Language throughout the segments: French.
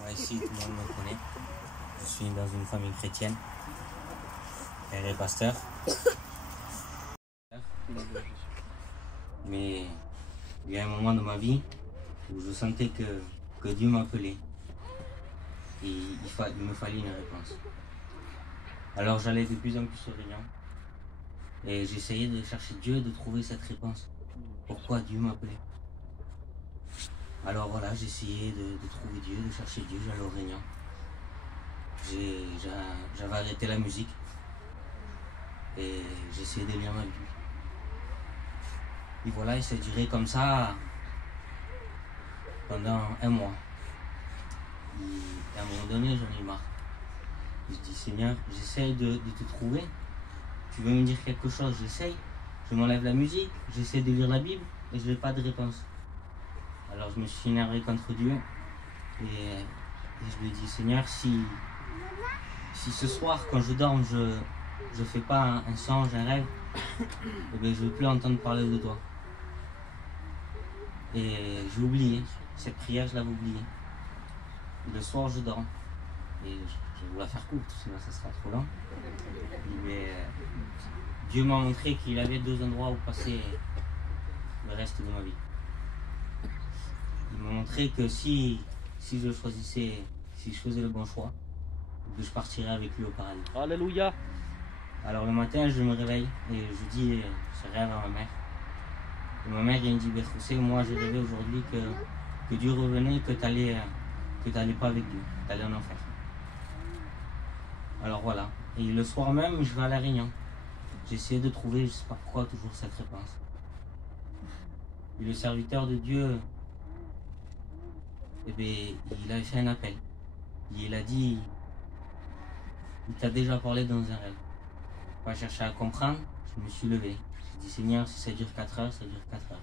Moi, ici, tout le monde me connaît. Je suis dans une famille chrétienne. Elle est pasteur. Mais il y a un moment dans ma vie où je sentais que Dieu m'appelait. Et il me fallait une réponse. Alors j'allais de plus en plus aux réunions. Et j'essayais de chercher Dieu, de trouver cette réponse. Pourquoi Dieu m'appelait? Alors voilà, j'essayais de trouver Dieu, de chercher Dieu, j'allais aux réunions. J'avais arrêté la musique. Et j'essayais de lire ma Bible. Et voilà, il s'est duré comme ça pendant un mois. Et à un moment donné, j'en ai marre. Je dis, Seigneur, j'essaye de te trouver. Tu veux me dire quelque chose, j'essaye. Je m'enlève la musique, j'essaie de lire la Bible et je n'ai pas de réponse. Alors je me suis énervé contre Dieu et je lui ai dit, Seigneur, si ce soir, quand je dors, je ne fais pas un songe, un rêve, eh bien, je ne veux plus entendre parler de toi. Et j'ai oublié, cette prière, je l'avais oubliée. Le soir, je dors. Et je vais la faire courte, sinon ça sera trop long. Mais Dieu m'a montré qu'il avait deux endroits où passer le reste de ma vie. Il m'a montré que si je choisissais, si je faisais le bon choix, que je partirais avec lui au paradis. Alléluia. Alors le matin, je me réveille et je dis ce rêve à ma mère. Et ma mère elle me dit, José, moi j'ai rêvé aujourd'hui que Dieu revenait, que tu n'allais pas avec Dieu, tu allais en enfer. Alors voilà. Et le soir même, je vais à la réunion. J'essaie de trouver, je ne sais pas pourquoi, toujours cette réponse. Et le serviteur de Dieu, eh bien, il avait fait un appel. Et il a dit, il t'a déjà parlé dans un rêve. Pas chercher à comprendre, je me suis levé. J'ai dit, Seigneur, si ça dure 4 heures, ça dure 4 heures.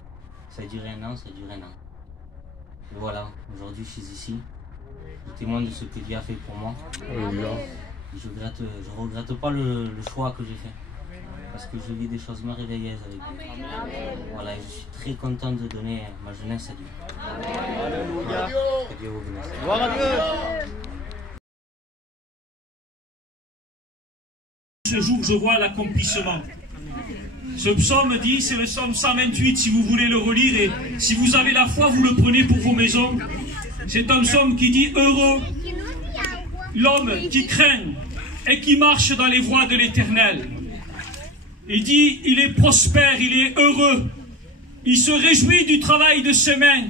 Ça dure un an, ça dure un an. Et voilà, aujourd'hui je suis ici. Je témoigne de ce que Dieu a fait pour moi. Et je regrette pas le choix que j'ai fait. Parce que je vis des choses merveilleuses avec Dieu. Voilà, je suis très content de donner ma jeunesse à Dieu. Alléluia. Que Dieu vous bénisse. Gloire à Dieu. Ce jour, je vois l'accomplissement. Ce psaume dit, c'est le psaume 128, si vous voulez le relire, et si vous avez la foi, vous le prenez pour vos maisons. C'est un psaume qui dit, heureux l'homme qui craint et qui marche dans les voies de l'Éternel. Il dit, il est prospère, il est heureux, il se réjouit du travail de ses mains.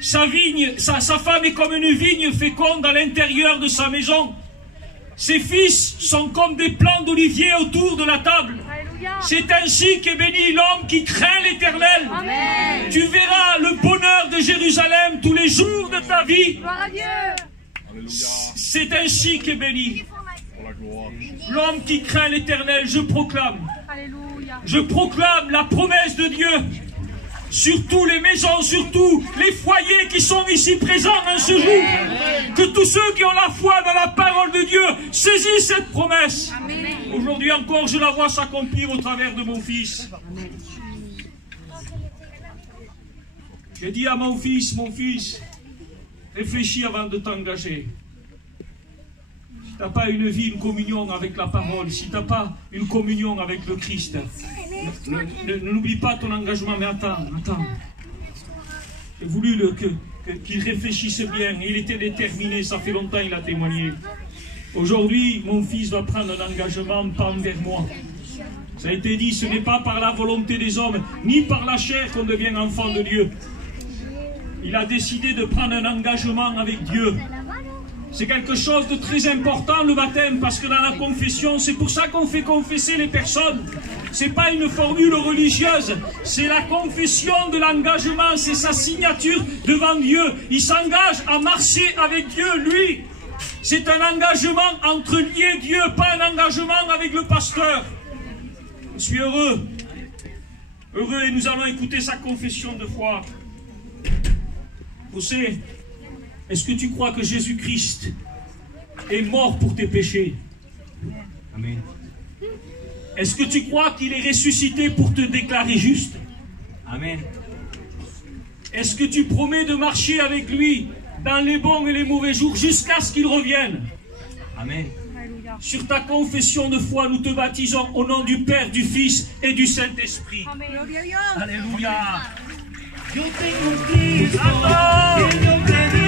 Sa vigne, sa femme est comme une vigne féconde à l'intérieur de sa maison. Ses fils sont comme des plants d'olivier autour de la table. C'est ainsi qu'est béni l'homme qui craint l'Éternel. Tu verras le bonheur de Jérusalem tous les jours de ta vie. C'est ainsi qu'est béni l'homme qui craint l'Éternel. Je proclame la promesse de Dieu sur toutes les maisons, sur tous les foyers qui sont ici présents en ce jour. Que tous ceux qui ont la foi dans la parole de Dieu saisissent cette promesse. Aujourd'hui encore, je la vois s'accomplir au travers de mon fils. J'ai dit à mon fils, réfléchis avant de t'engager. Si tu n'as pas une vie, une communion avec la parole, si tu n'as pas une communion avec le Christ, n'oublie pas ton engagement, mais attends. J'ai voulu qu'il réfléchisse bien, il était déterminé, ça fait longtemps il a témoigné. Aujourd'hui, mon fils va prendre un engagement pas envers moi. Ça a été dit, ce n'est pas par la volonté des hommes, ni par la chair qu'on devient enfant de Dieu. Il a décidé de prendre un engagement avec Dieu. C'est quelque chose de très important le baptême, parce que dans la confession, c'est pour ça qu'on fait confesser les personnes. C'est pas une formule religieuse, c'est la confession de l'engagement, c'est sa signature devant Dieu. Il s'engage à marcher avec Dieu, lui. C'est un engagement entre lui et Dieu, pas un engagement avec le pasteur. Je suis heureux, et nous allons écouter sa confession de foi. Vous savez, est-ce que tu crois que Jésus-Christ est mort pour tes péchés? Amen. Est-ce que tu crois qu'il est ressuscité pour te déclarer juste? Amen. Est-ce que tu promets de marcher avec lui dans les bons et les mauvais jours, jusqu'à ce qu'il revienne. Amen. Sur ta confession de foi, nous te baptisons au nom du Père, du Fils et du Saint-Esprit. Alléluia. Yo tengo un Cristo, que yo